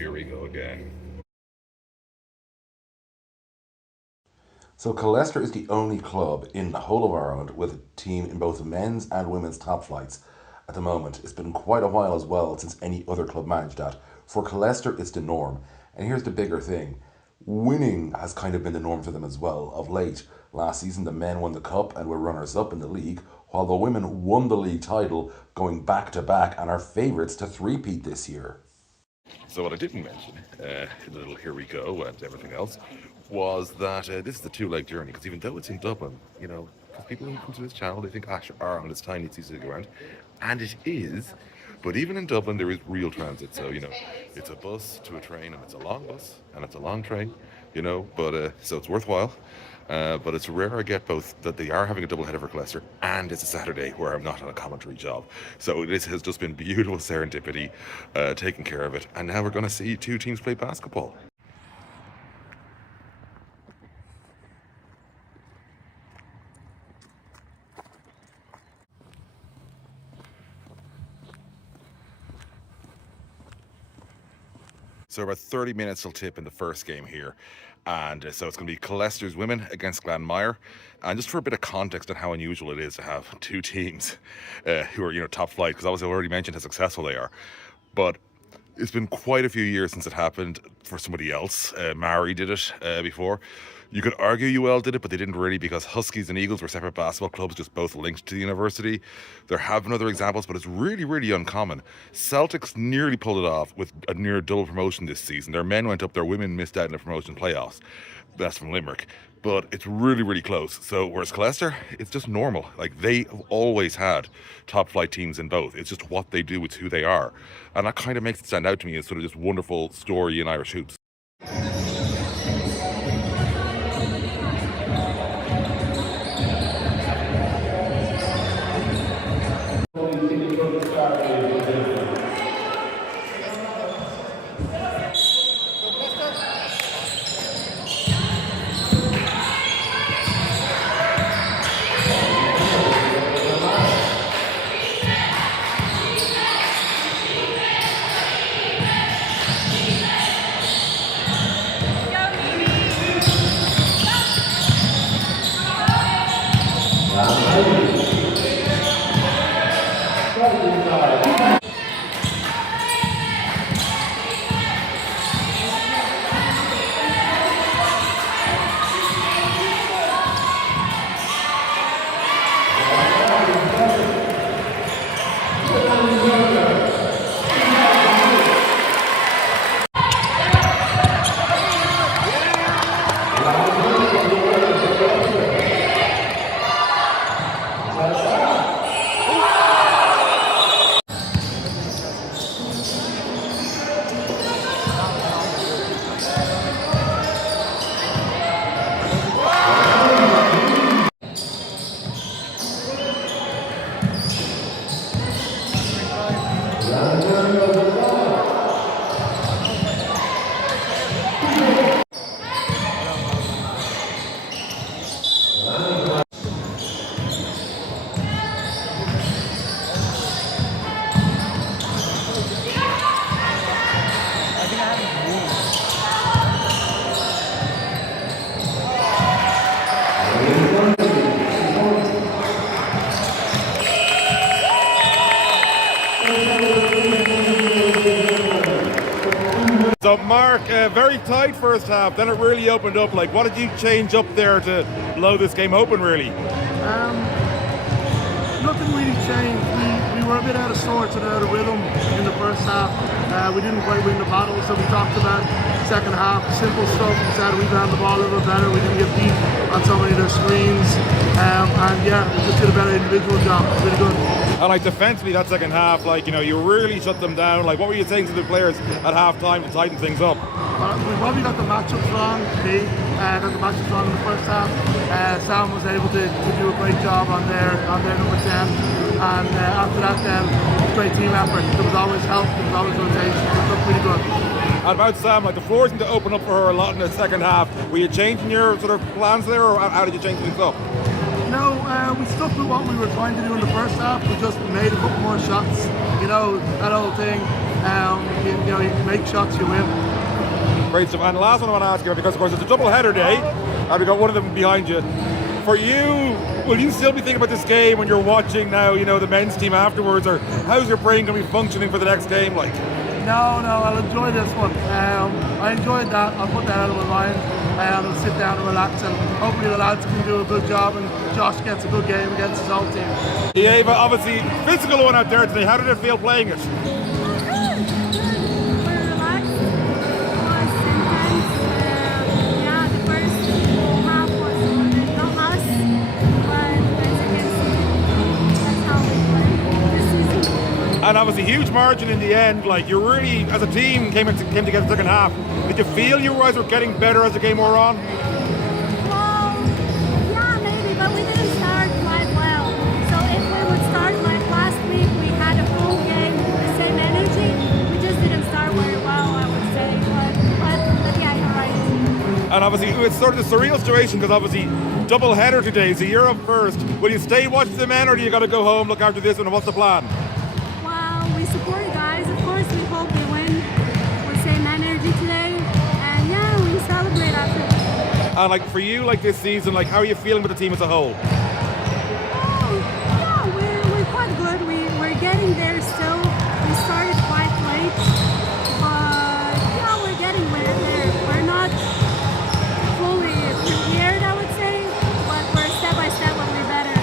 Here we go again. So Killester is the only club in the whole of Ireland with a team in both the men's and women's top flights at the moment. It's been quite a while as well since any other club managed that. For Killester, it's the norm. And here's the bigger thing. Winning has kind of been the norm for them as well of late. Last season, the men won the cup and were runners-up in the league, while the women won the league title, going back-to-back and are favourites to threepeat this year. So what I didn't mention, in the little here we go and everything else, was that this is the two-leg journey, because even though it's in Dublin, you know, because people who come to this channel, they think, Ireland is tiny, it's easy to go around, and it is, but even in Dublin there is real transit, so, you know, it's a bus to a train, and it's a long bus, and it's a long train, you know, but, so it's worthwhile. But it's rare I get both that they are having a double header for Killester and it's a Saturday where I'm not on a commentary job. So this has just been beautiful serendipity, taking care of it. And now we're going to see two teams play basketball. So about 30 minutes till tip in the first game here. And so it's going to be Killester's women against Glanmire. And just for a bit of context on how unusual it is to have two teams who are, you know, top flight, because obviously I've already mentioned how successful they are. But it's been quite a few years since it happened for somebody else. Mary did it before. You could argue UL did it, but they didn't really, because Huskies and Eagles were separate basketball clubs, just both linked to the university. There have been other examples, but it's really, really uncommon. Celtics nearly pulled it off with a near double promotion this season. Their men went up, their women missed out in the promotion playoffs. That's from Limerick. But it's really, really close. So whereas Killester, it's just normal. Like, they have always had top flight teams in both. It's just what they do, it's who they are. And that kind of makes it stand out to me as sort of this wonderful story in Irish hoops. So Mark, very tight first half, then it really opened up. Like, what did you change up there to blow this game open, really? Nothing really changed. We were a bit out of sorts and out of rhythm in the first half. We didn't quite win the battle, so we talked about second half, simple stuff. We said we ran the ball a little better, we didn't get beat on so many of their screens. And yeah, we just did a better individual job. Really good. And like defensively, that second half, like, you know, you really shut them down. Like, what were you saying to the players at half time to tighten things up? We probably got the matchup wrong. Got the matchup wrong in the first half. Sam was able to do a great job on their number 10. And after that, then, great team effort. There was always help, there was always rotation. It looked pretty good. And about Sam, like, the floor seemed to open up for her a lot in the second half. Were you changing your sort of plans there, or how did you change things up? No, we stuck with what we were trying to do in the first half. We just made a couple more shots. You know, that whole thing. You make shots, you win. Great stuff. And the last one I want to ask you, because of course it's a double header day, and we've got one of them behind you. For you, will you still be thinking about this game when you're watching now, the men's team afterwards, or how's your brain going to be functioning for the next game like? No, I'll enjoy this one. I enjoyed that. I'll put that out of my mind, and I'll sit down and relax, and hopefully the lads can do a good job, and Josh gets a good game against his own team. Yeah, but obviously physical one out there today. How did it feel playing it? And obviously huge margin in the end, like you really, as a team, came together second half. Did you feel you guys were getting better as the game wore on? Well, yeah, maybe, but we didn't start quite well. So if we would start like last week, we had a full game, the same energy. We just didn't start very well, I would say. But yeah, you're right. And obviously it's sort of a surreal situation because obviously double header today, so you're up first. Will you stay watch the men, or do you got to go home, look after this one, and what's the plan? We support guys. Of course, we hope they win with same energy today, and yeah, we celebrate after. And like for you, like this season, like how are you feeling with the team as a whole? Oh, yeah, we're quite good. We're getting there still. We started quite late, but yeah, we're getting there. We're not fully prepared, I would say, but we're step by step will be better.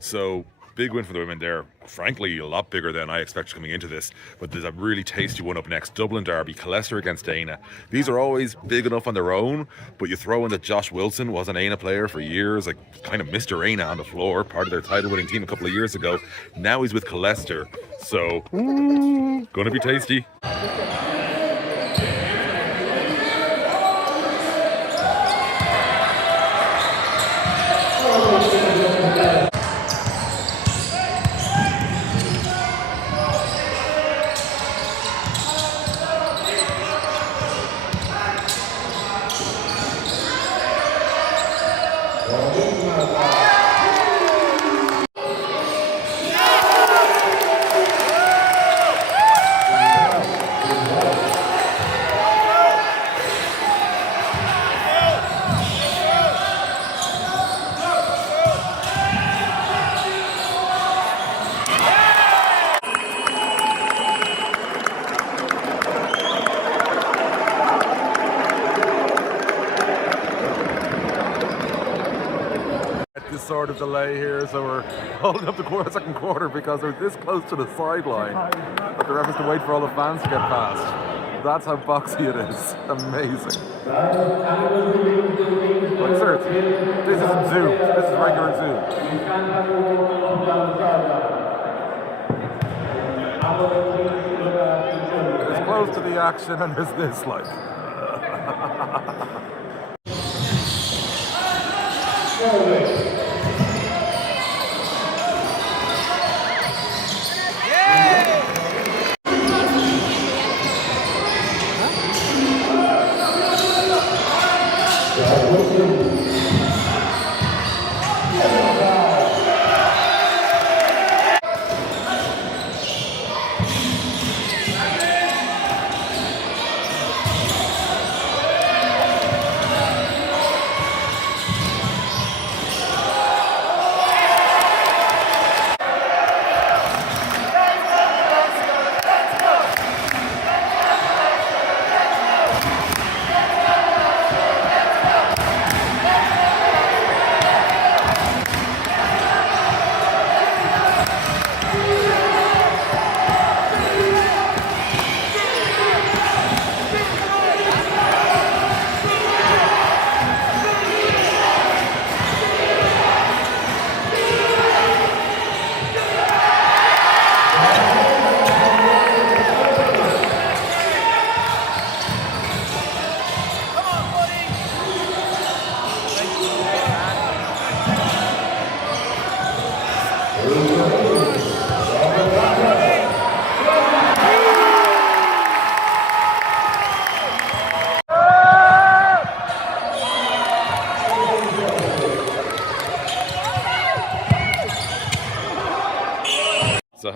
So big win for the women there. Frankly, a lot bigger than I expected coming into this. But there's a really tasty one up next. Dublin derby, Killester against Éanna. These are always big enough on their own, but you throw in that Josh Wilson was an Éanna player for years, like kind of Mr. Éanna on the floor, part of their title-winning team a couple of years ago. Now he's with Killester, so gonna be tasty. Sort of delay here, so we're holding up the second quarter because we're this close to the sideline that the ref has to wait for all the fans to get past. That's how boxy it is. Amazing. Like, sir, this isn't Zoom. This is regular Zoom. It's close to the action, and there's this, like.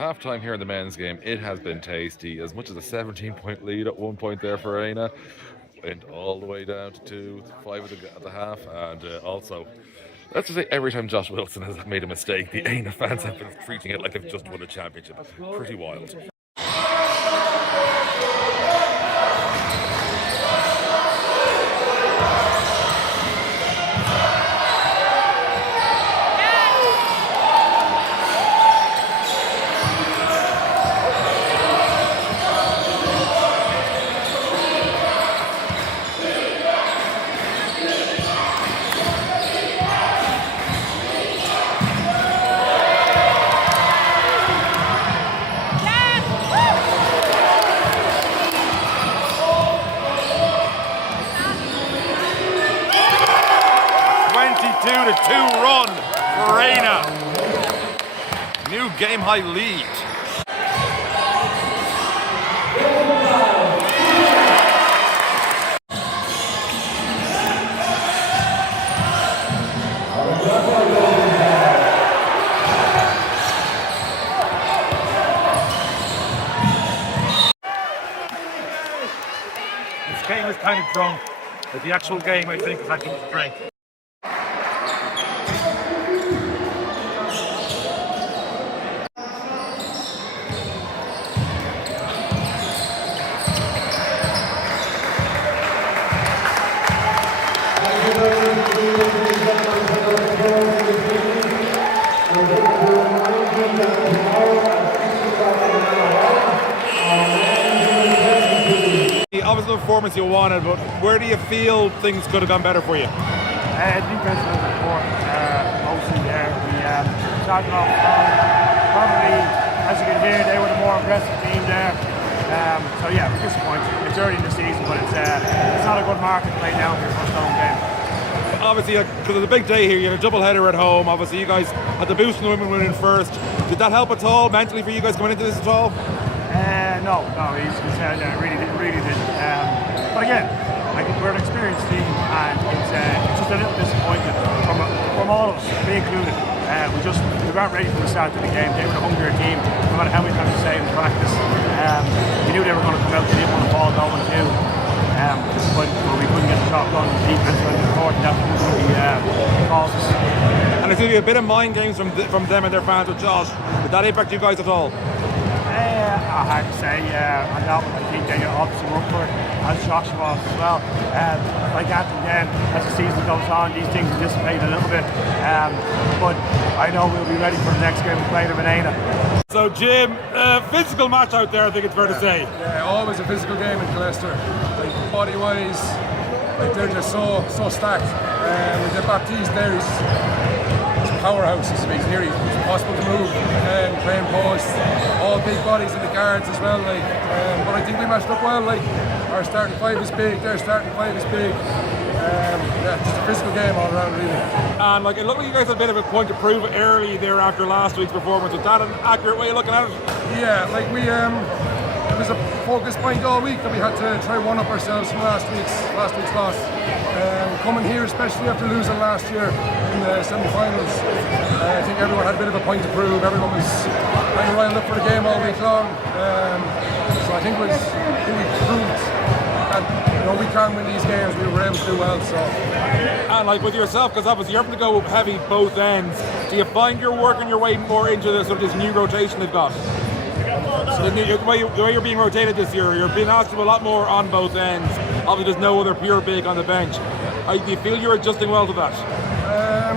half-time here in the men's game, it has been tasty. As much as a 17-point lead at one point there for Éanna, went all the way down to 5 at the half, and also, let's just say every time Josh Wilson has made a mistake, the Éanna fans have been treating it like they've just won a championship. Pretty wild. To 2 run for Éanna. New game high lead. This game is kind of drunk, but the actual game, I think, is actually strength. Obviously the performance you wanted, but where do you feel things could have gone better for you? Defense a little bit poor, mostly there. We started off probably, as you can hear, they were the more aggressive team there. So yeah, we're disappointed. It's early in the season, but it's not a good market to play down for your first home game. Obviously, because it's a big day here, you have a double header at home. Obviously, you guys had the boost in the women winning first. Did that help at all mentally for you guys coming into this at all? No, he said really didn't. But again, I think we're an experienced team, and it's just a little disappointed from all of us, me included. We weren't ready from the start of the game. They were the hungrier team, no matter how many times you say in practice. We knew they were going to come out. They didn't want the ball going too. Disappointed, but we couldn't get the job done. The defense went important. That caused us. And it's going to be a bit of mind games from them and their fans with Josh. Did that impact you guys at all? Hard to say. On that one, I think they obviously were up for it, as Josh was as well. Like Anthony, again, as the season goes on, these things dissipate a little bit. But I know we'll be ready for the next game we play them in Éanna. So, Jim, physical match out there, I think it's fair to say. Yeah, always a physical game in Killester. Like body-wise, like they're just so stacked. With the Baptiste there, he's a powerhouse. He's nearly impossible to move. Playing post, all big bodies in the guards as well. Like, but I think we matched up well. Like, our starting 5 is big, their starting 5 is big. Yeah, just a physical game all around, really. And like, it looked like you guys had a bit of a point to prove early there after last week's performance. Was that an accurate way of looking at it? Yeah, like we it was a focus point all week that we had to try one up ourselves from last week's loss. Coming here, especially after losing last year in the semi-finals, I think everyone had a bit of a point to prove. Everyone was kind of riled up for the game all week long. So I think we proved that we can win these games. We were able to do well. So. And like with yourself, because obviously you're having to go heavy both ends. Do you find you're working your way more into this sort of this new rotation they've got? The way you're being rotated this year, you're being asked to do a lot more on both ends. Obviously, there's no other pure big on the bench. Do you feel you're adjusting well to that?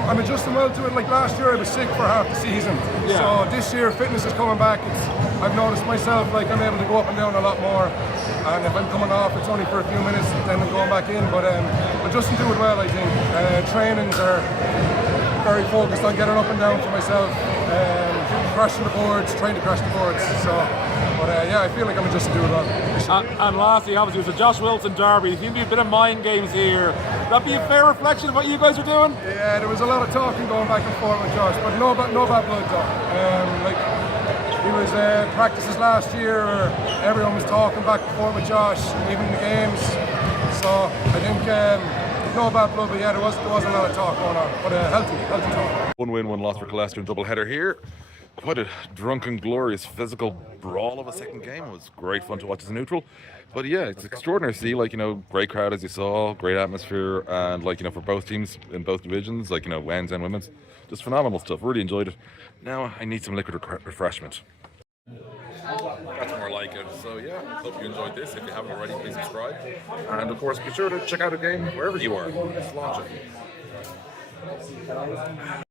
I'm adjusting well to it. Like last year, I was sick for half the season. Yeah. So this year, fitness is coming back. I've noticed myself, like I'm able to go up and down a lot more. And if I'm coming off, it's only for a few minutes, then I'm going back in. But adjusting to it well, I think. Trainings are very focused on getting up and down for myself. Crashing the boards, trying to crash the boards. So, but yeah, I feel like I'm adjusting to it well. And lastly, obviously, it was a Josh Wilson derby. There seemed to be a bit of mind games here. Would that be a fair reflection of what you guys are doing? Yeah, there was a lot of talking going back and forth with Josh, but no bad blood though. Like he was practices last year, everyone was talking back and forth with Josh, even in the games. So I think no bad blood, but yeah, there was a lot of talk going on, but healthy talk. One win, one loss for Killester in double header here. quite a drunken, glorious, physical brawl of a second game. It was great fun to watch as a neutral. But yeah, it's extraordinary to see, like, great crowd as you saw, great atmosphere, and like, for both teams in both divisions, like, men's and women's. Just phenomenal stuff. Really enjoyed it. Now I need some liquid refreshment. That's more like it. So yeah, hope you enjoyed this. If you haven't already, please subscribe. And of course, be sure to check out a game wherever you are. Just launch it.